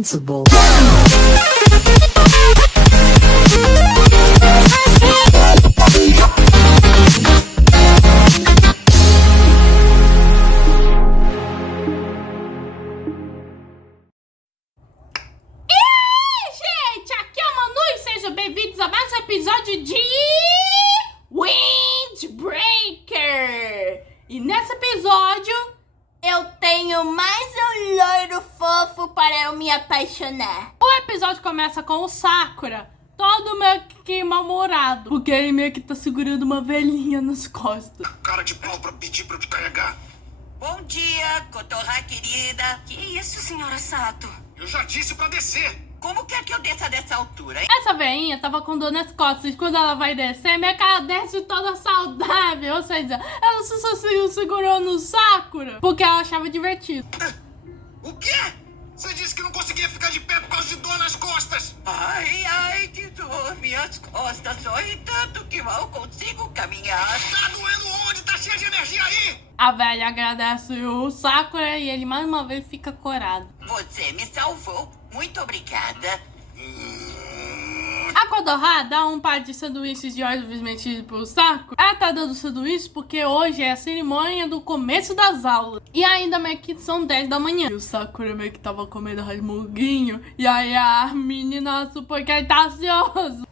Invincible. Gente, aqui é a Manu e sejam bem-vindos a mais um episódio de Windbreaker. E nesse episódio eu tenho mais um loiro fofo para eu me apaixonar. O episódio começa com o Sakura, todo meio que mal-humorado, porque ele meio que tá segurando uma velhinha nas costas. Cara de pau pra pedir pra eu te carregar. Bom dia, Kotorra querida. Que isso, senhora Sato? Eu já disse pra descer. Como quer que eu desça dessa altura, hein? Essa velhinha tava com dor nas costas e quando ela vai descer, meio que ela desce toda saudável. Ou seja, ela só segurou no Sakura porque ela achava divertido. O quê? Você disse que não conseguia ficar de pé por causa de dor nas costas. Ai, de dor, minhas costas doem tanto que mal consigo caminhar. Tá doendo onde? Tá cheio de energia aí. A velha agradece o Sakura e ele mais uma vez fica corado. Você me salvou. Muito obrigada. A Konoha dá um par de sanduíches de ovos mexidos pro Sakura. Ela tá dando sanduíche porque hoje é a cerimônia do começo das aulas. E ainda meio que são 10 da manhã. E o Sakura meio que tava comendo rasmuguinho. E aí a menina supõe que ele tá ansioso.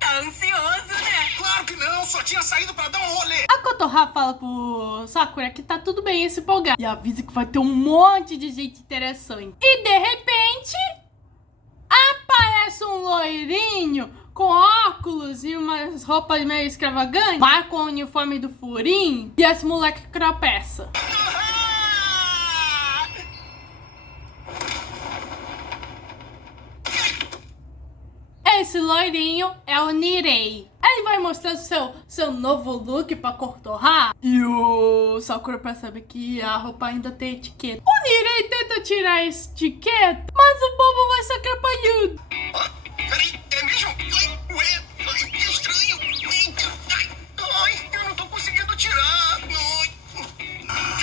Tá ansioso, né? Claro que não, só tinha saído pra dar um rolê. A Konoha fala pro Sakura que tá tudo bem em se empolgar. E avisa que vai ter um monte de gente interessante. E de repente aparece um loirinho com óculos e umas roupas meio extravagantes. Vai com o uniforme do Furim. E esse moleque tropeça. Esse loirinho é o Nirei. Ele vai mostrar seu novo look pra Konoha. E o Sakura percebe que a roupa ainda tem etiqueta. O Nirei tenta tirar a etiqueta, mas o bobo vai se atrapalhando. Peraí, é mesmo? Ué, que estranho. Ai, eu não tô conseguindo tirar.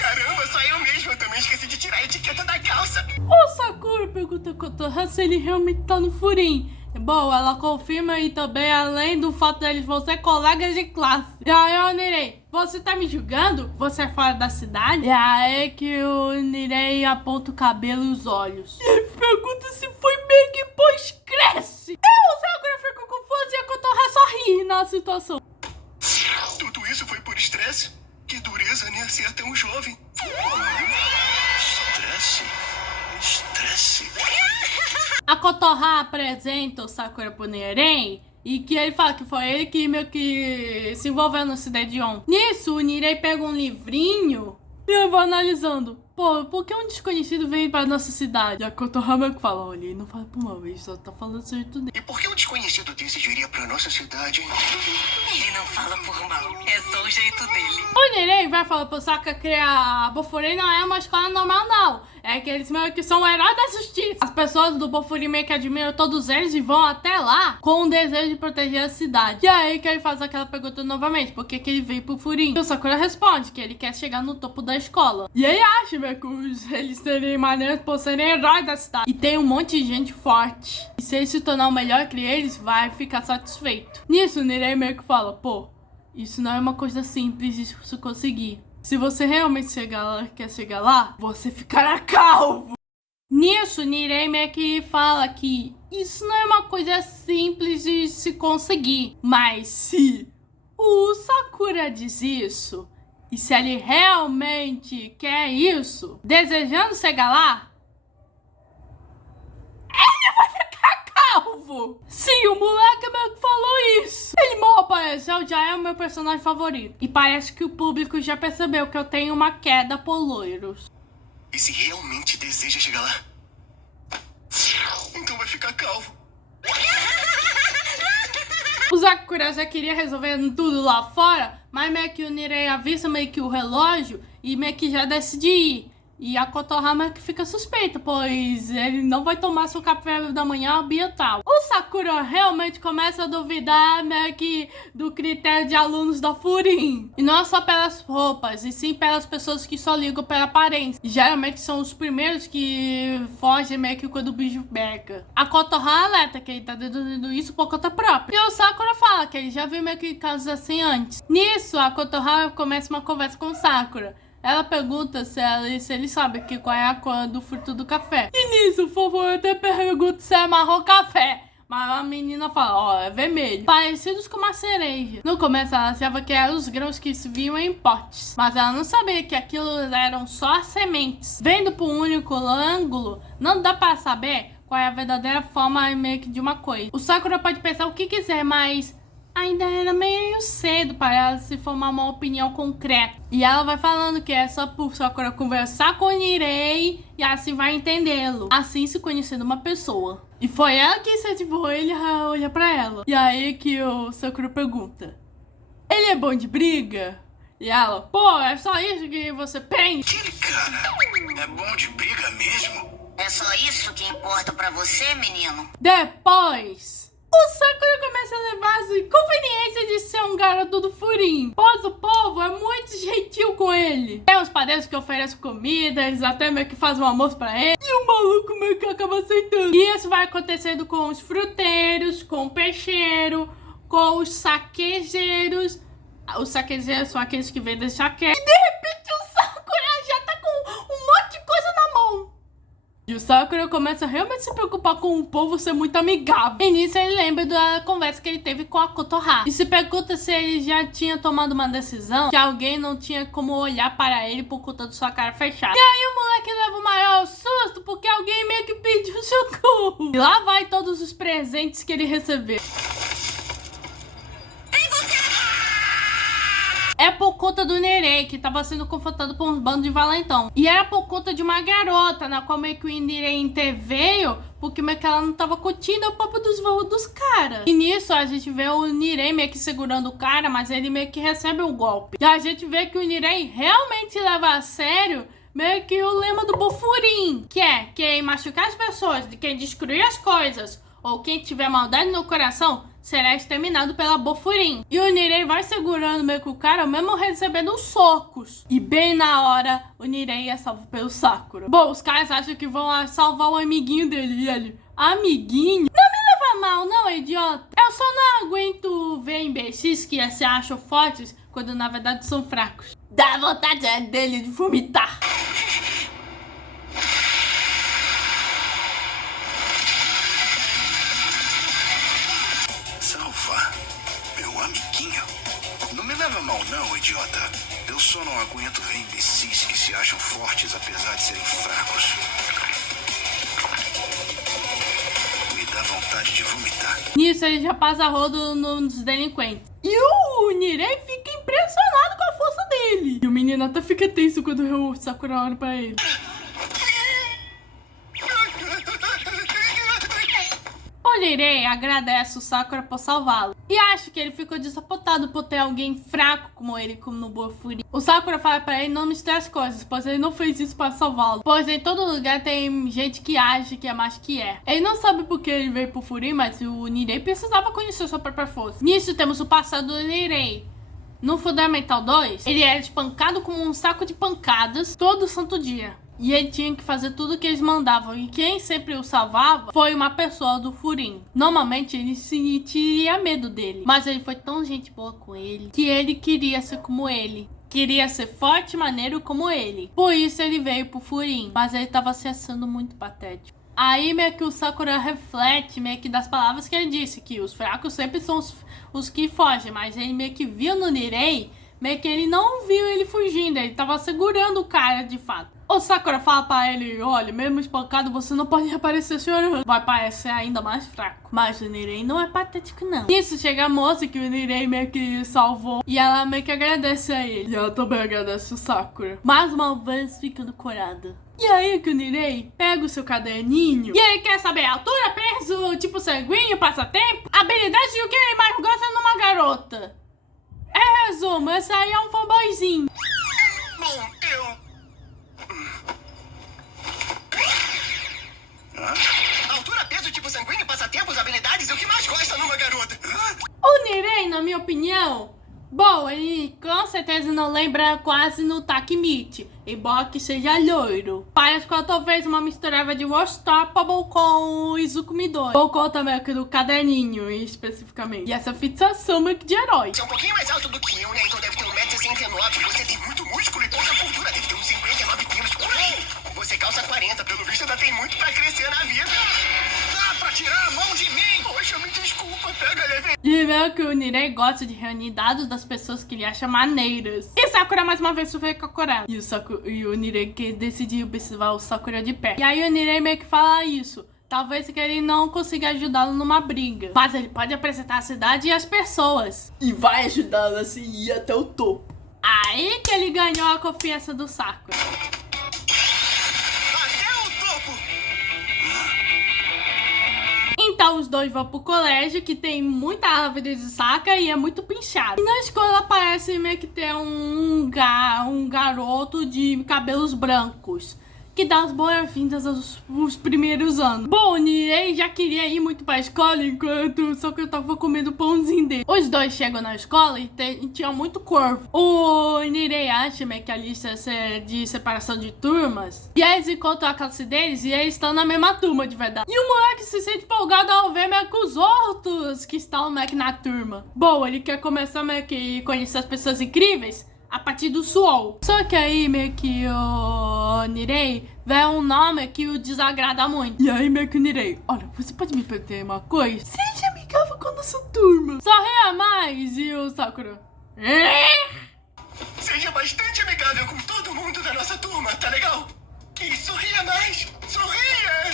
Caramba, só eu mesmo. Eu também esqueci de tirar a etiqueta da calça. O Sakura pergunta a Konoha se ele realmente tá no Furim. Bom, ela confirma e também, além do fato deles vão ser colegas de classe. E aí, ô Nirei, você tá me julgando? Você é fora da cidade? E aí que o Nirei aponta o cabelo e os olhos. E ele pergunta se foi meio que pós-cresce. E o Sakura fica confuso e a Konoha só ri na situação. Tudo isso foi por estresse? Que dureza, né? Ser tão jovem. Estresse. A Konoha apresenta o Sakura pro Nirei e que ele fala que foi ele que meio que se envolveu no acidente de ontem. Nisso, o Nirei pega um livrinho e eu vou analisando. Pô, por que um desconhecido veio pra nossa cidade? E a Konoha meio que fala, olha, ele não fala por mal, ele só tá falando certo dele. E por que um desconhecido desse viria pra nossa cidade, hein? Ele não fala por mal. É só o jeito dele. O Nirei vai falar pro Sakura que a Bofuri não é uma escola normal, não. É que eles meio que são o herói da justiça. As pessoas do Bofuri meio que admiram todos eles e vão até lá com o desejo de proteger a cidade. E aí que ele faz aquela pergunta novamente, por que ele veio pro Furim? E o Sakura responde que ele quer chegar no topo da escola. E ele acha meio que eles serem maneiros por serem heróis da cidade. E tem um monte de gente forte. E se ele se tornar o melhor que eles, vai ficar satisfeito. Nisso, o Nirei meio que fala, pô, isso não é uma coisa simples de se conseguir. Se você realmente quer chegar lá, você ficará calvo. Nisso, Nirei meio que fala que isso não é uma coisa simples de se conseguir. Mas se o Sakura diz isso, e se ele realmente quer isso, desejando chegar lá, ele vai ficar calvo. Sim, o moleque meio que falou isso. Ele mal apareceu, já é o meu personagem favorito. E parece que o público já percebeu que eu tenho uma queda por loiros. E se realmente deseja chegar lá? Então vai ficar calvo. O Sakura já queria resolver tudo lá fora, mas meio que o Nirei avisa meio que o relógio e meio que já decide ir. E a Kotohama que fica suspeita, pois ele não vai tomar seu café da manhã ambiental. O Sakura realmente começa a duvidar meio que do critério de alunos da Furin. E não é só pelas roupas, e sim pelas pessoas que só ligam pela aparência. E geralmente são os primeiros que fogem meio que quando o bicho pega. A Kotohama alerta que ele tá deduzindo isso por conta própria. E o Sakura fala que ele já viu meio que casos assim antes. Nisso, a Kotohama começa uma conversa com o Sakura. Ela pergunta se ele sabe qual é a cor do fruto do café. E nisso, o fofo até pergunta se é marrom café. Mas a menina fala, ó, é vermelho. Parecidos com uma cereja. No começo, ela achava que eram os grãos que se viam em potes. Mas ela não sabia que aquilo eram só as sementes. Vendo por um único ângulo, não dá para saber qual é a verdadeira forma meio que de uma coisa. O Sakura pode pensar o que quiser, mas ainda era meio cedo para ela se formar uma opinião concreta. E ela vai falando que é só por Sakura conversar com o Nirei e assim vai entendê-lo. Assim se conhecendo uma pessoa. E foi ela que incentivou ele a olhar pra ela. E aí que o Sakura pergunta: ele é bom de briga? E ela: pô, é só isso que você pensa? Aquele cara é bom de briga mesmo? É só isso que importa pra você, menino? Depois, o Sakura começa a levar as inconveniências de ser um garoto do Furin, pois o povo é muito gentil com ele. Tem os padeiros que oferecem comida, eles até meio que fazem um almoço pra ele, e o maluco meio que acaba aceitando. E isso vai acontecendo com os fruteiros, com o peixeiro, com os saquejeiros. Os saquejeiros são aqueles que vendem saque. E de repente o Sakura já tá com um monte de coisa na mão. E o Sakura começa a realmente se preocupar com o povo ser muito amigável. E nisso ele lembra da conversa que ele teve com a Kotohama. E se pergunta se ele já tinha tomado uma decisão, que alguém não tinha como olhar para ele por conta de sua cara fechada. E aí o moleque leva o maior susto porque alguém meio que pediu socorro. E lá vai todos os presentes que ele recebeu. É por conta do Nirei, que tava sendo confrontado por um bando de valentão. E era por conta de uma garota, na qual meio que o Nirei interveio, porque meio que ela não tava curtindo o papo dos voos dos caras. E nisso a gente vê o Nirei meio que segurando o cara, mas ele meio que recebe um golpe. E a gente vê que o Nirei realmente leva a sério meio que o lema do Bofurin, que é quem machucar as pessoas, de quem destruir as coisas, ou quem tiver maldade no coração, será exterminado pela Bofurin. E o Nirei vai segurando meio que o cara, mesmo recebendo socos. E bem na hora, o Nirei é salvo pelo Sakura. Bom, os caras acham que vão salvar o amiguinho dele. E ele: amiguinho? Não me leva mal, não, idiota. Eu só não aguento ver imbecis que se acham fortes, quando na verdade são fracos. Dá vontade dele de vomitar. Meu amiguinho? Não me leva mal não, idiota. Eu só não aguento ver imbecis que se acham fortes apesar de serem fracos. Me dá vontade de vomitar. Nisso ele já passa rodo nos delinquentes. E o Nirei fica impressionado com a força dele. E o menino até fica tenso quando o Sakura olha pra ele. O Nirei agradece o Sakura por salvá-lo. E acho que ele ficou desapontado por ter alguém fraco como ele, como no Bofurin. O Sakura fala pra ele não misturar as coisas, pois ele não fez isso para salvá-lo. Pois em todo lugar tem gente que acha que é mais que é. Ele não sabe por que ele veio pro Furin, mas o Nirei precisava conhecer sua própria força. Nisso temos o passado do Nirei. No Fundamental 2, ele era espancado como um saco de pancadas todo santo dia. E ele tinha que fazer tudo o que eles mandavam. E quem sempre o salvava foi uma pessoa do Furin. Normalmente ele sentiria medo dele. Mas ele foi tão gente boa com ele que ele queria ser como ele. Queria ser forte e maneiro como ele. Por isso ele veio pro Furin. Mas ele tava se achando muito patético. Aí meio que o Sakura reflete meio que das palavras que ele disse. Que os fracos sempre são os que fogem. Mas ele meio que viu no Nirei. Meio que ele não viu ele fugindo. Ele tava segurando o cara de fato. O Sakura fala pra ele: olha, mesmo espancado você não pode aparecer chorando. Vai parecer ainda mais fraco. Mas o Nirei não é patético não. Nisso chega a moça que o Nirei meio que salvou. E ela meio que agradece a ele. E ela também agradece o Sakura. Mais uma vez ficando corada. E aí que o Nirei pega o seu caderninho. E ele quer saber a altura, peso, tipo sanguíneo, passatempo, habilidade e o que ele mais gosta numa garota. É resumo, esse aí é um fanboyzinho. Bom, opinião? Bom, ele com certeza não lembra quase no Takemichi, embora que seja loiro. Parece que talvez uma misturava de Unstoppable com o Izuku Midori. Ou conta meio que do caderninho, especificamente. E essa fixação meio que de herói. Você é um pouquinho mais alto do que eu, né? Então deve ter 1,69 m. Você tem muito músculo e pouca gordura. Deve ter uns 59 quilos por aí. Você calça 40. Pelo visto ainda tem muito pra crescer na vida. Dá pra tirar a mão de mim? Poxa, me desculpa. Pega leve. E meio que o Nirei gosta de reunir dados das pessoas que ele acha maneiras. E Sakura mais uma vez sofreu com a Korada. E o Nirei que decidiu observar o Sakura de perto. E aí o Nirei meio que fala isso. Talvez que ele não consiga ajudá-lo numa briga. Mas ele pode apresentar a cidade e as pessoas. E vai ajudá-lo assim ir até o topo. Aí que ele ganhou a confiança do Sakura. Então os dois vão pro colégio, que tem muita árvore de saca e é muito pinchado. E na escola parece meio que ter um garoto de cabelos brancos, que dá as boas-vindas aos primeiros anos. Bom, o Nirei já queria ir muito pra escola enquanto só que eu tava comendo o pãozinho dele. Os dois chegam na escola e tinha muito corvo. O Nirei acha meio que a lista de separação de turmas. E aí eles encontram a classe deles e eles estão na mesma turma de verdade. E o moleque se sente empolgado ao ver meio que os outros que estão meio que na turma. Bom, ele quer começar meio que conhecer as pessoas incríveis a partir do Suou. Só que aí meio que o Nirei vê um nome que o desagrada muito. E aí meio que o Nirei, olha, você pode me perguntar uma coisa? Seja amigável com a nossa turma. Sorria mais. E o Sakura, Seja bastante amigável com todo mundo da nossa turma, tá legal? E sorria mais. Sorria.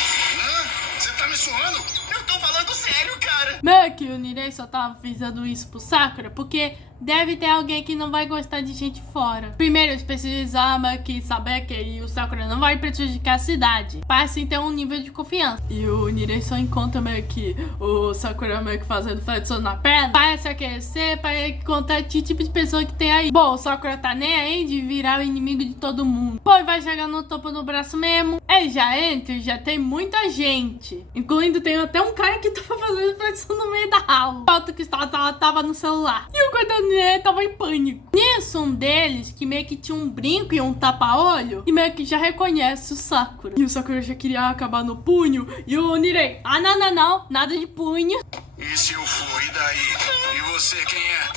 Você tá me zoando? Eu tô falando sério, cara. meio que o Nirei só tava avisando isso pro Sakura porque deve ter alguém que não vai gostar de gente fora. Primeiro, eles precisavam saber que o Sakura não vai prejudicar a cidade, para assim ter um nível de confiança. E o Nirei só encontra meio que o Sakura meio que fazendo flexão na perna, parece aquecer para ele contar que tipo de pessoa que tem aí. Bom, o Sakura tá nem aí de virar o inimigo de todo mundo. Pô, vai chegar no topo do braço mesmo. Ele já entra e já tem muita gente, incluindo tem até um cara que tava fazendo flexão no meio da aula. O outro que tava no celular. E o coitado tava em pânico. Nisso, um deles, que meio que tinha um brinco e um tapa-olho, e meio que já reconhece o Sakura. E o Sakura já queria acabar no punho, e o Nirei, não, nada de punho. E se eu for, e daí? E você, quem é?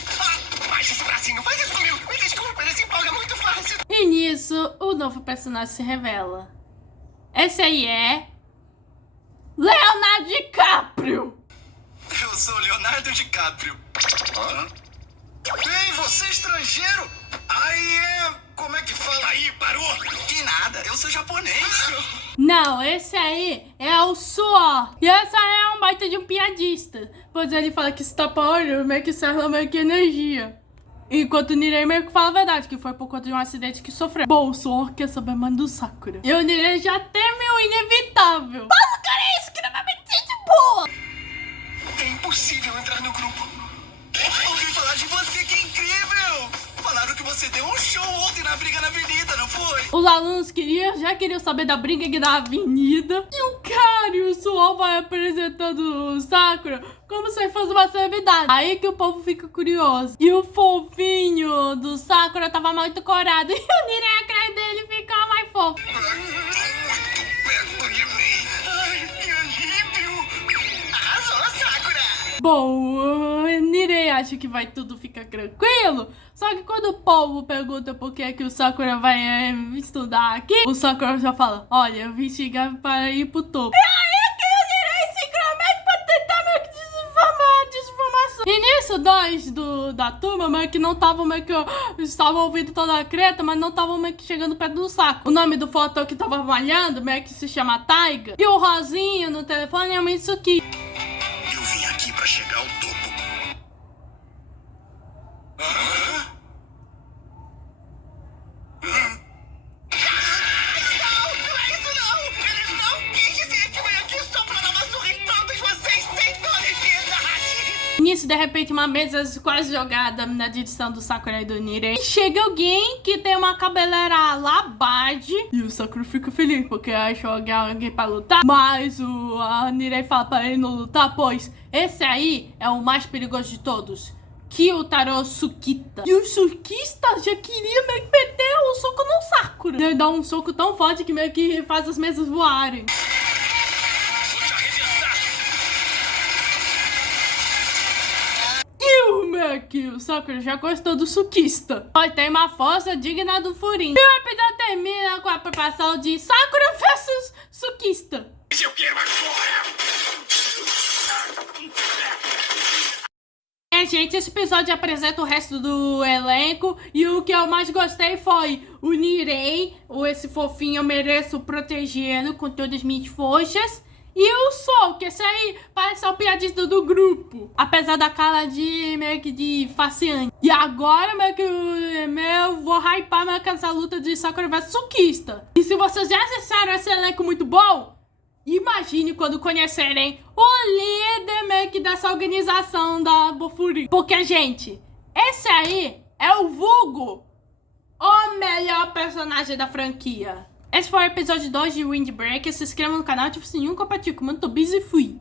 Baixa esse bracinho, faz isso comigo. Me desculpa, ele se empolga muito fácil. E nisso, o novo personagem se revela. Esse aí é Leonardo DiCaprio. Eu sou Leonardo DiCaprio. Ei, você é estrangeiro? Aí como é que fala? Aí, parou? Que nada, eu sou japonês. Não, esse aí é o Suor. E esse aí é um baita de um piadista, pois ele fala que esse tapa-olho meio que serve meio que energia. Enquanto o Nirei meio que fala a verdade, que foi por conta de um acidente que sofreu. Bom, o Suor quer saber mais do Sakura. E o Nirei já teme o inevitável. Mas o cara é extremamente de boa. É impossível entrar no grupo. Ouvi falar de você, que incrível! Falaram que você deu um show ontem na briga na avenida, não foi? Os alunos já queriam saber da briga aqui da avenida. E o cara e o Suor vai apresentando o Sakura como se fosse uma celebridade. Aí que o povo fica curioso. E o fofinho do Sakura tava muito corado. E o Nirei atrás dele ficava mais fofo. Muito perto de mim. Ai, que alívio! Arrasou, Sakura! Bom, o Nirei acha que vai tudo ficar tranquilo. Só que quando o povo pergunta por que o Sakura vai estudar aqui, o Sakura já fala, olha, eu vim chegar para ir pro topo. E aí que o Nirei se incrimente pra tentar meio que desinformação. E nisso, dois da turma meio que não estavam meio que estavam ouvindo toda a treta, mas não estavam meio que chegando perto do saco. O nome do foto que tava malhando meio que se chama Taiga. E o rosinho no telefone é o Mitsuki. Eu vim aqui pra chegar ao topo. Nisso, de repente, uma mesa quase jogada na direção do Sakura e do Nirei. E chega alguém que tem uma cabeleira labade. E o Sakura fica feliz porque achou alguém pra lutar. Mas a Nirei fala pra ele não lutar, pois esse aí é o mais perigoso de todos. Kyutaro Tsukita. E o Tsukista já queria meio que meter o soco no Sakura. Ele dá um soco tão forte que meio que faz as mesas voarem. O Sakura já gostou do Tsukista. Tem uma força digna do Furin. E o episódio termina com a preparação de Sakura vs Tsukista. Eu quero agora! Gente, esse episódio apresenta o resto do elenco. E o que eu mais gostei foi o Nirei, esse fofinho, eu mereço protegê-lo com todas as minhas forças. E o Sol, que esse aí parece o piadista do grupo. Apesar da cara de meio que de faciante. E agora meio que eu vou hypar meio que essa luta de Sakura vs Tsukista. E se vocês já assistiram esse elenco muito bom, imagine quando conhecerem o líder meio que dessa organização da Bofuri. Porque, gente, esse aí é o vulgo, o melhor personagem da franquia. Esse foi o episódio 2 de Windbreaker. Se inscreva no canal, ative o sininho, compartilhe, comenta, e fui.